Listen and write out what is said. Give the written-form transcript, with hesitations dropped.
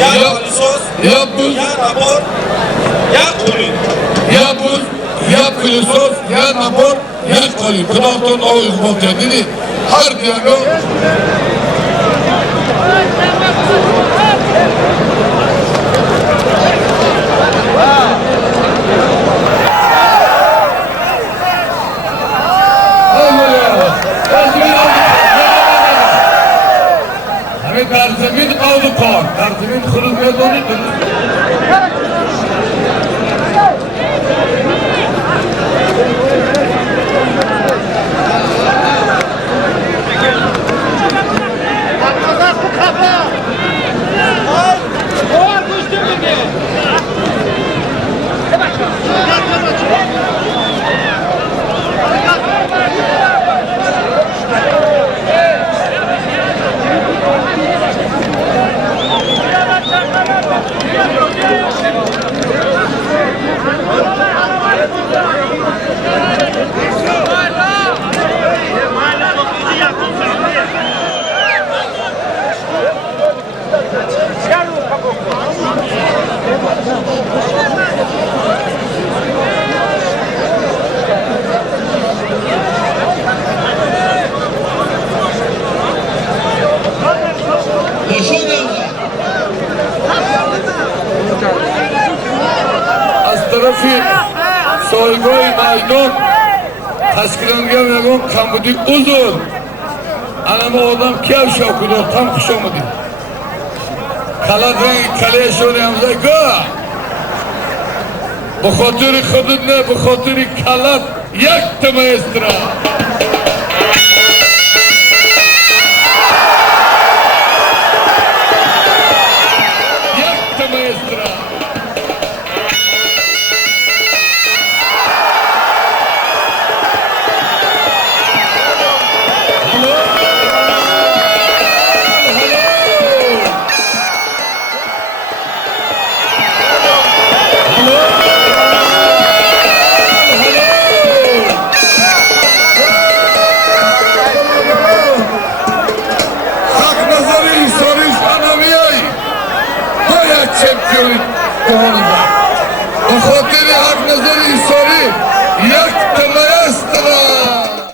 یا پلیسوس یا بuz یا نبور یا قلوب یا buz ya pilisos ya nabor ya koyun. Kıdaftan o yüzden kendini her diyarda در زمین قاضی کار در زمین خروج میدونی از طرف سایگاه میدان تشکیلانگاه میگم کمبودی uzun الان آدم کیف شاکودا tam خوش آمدی کلات رنگ کلیه شده همزه گاه بخاطر خودت نه بخاطر کلات یک تمایسترا چمپیونی به خاطر حق نظر ایساری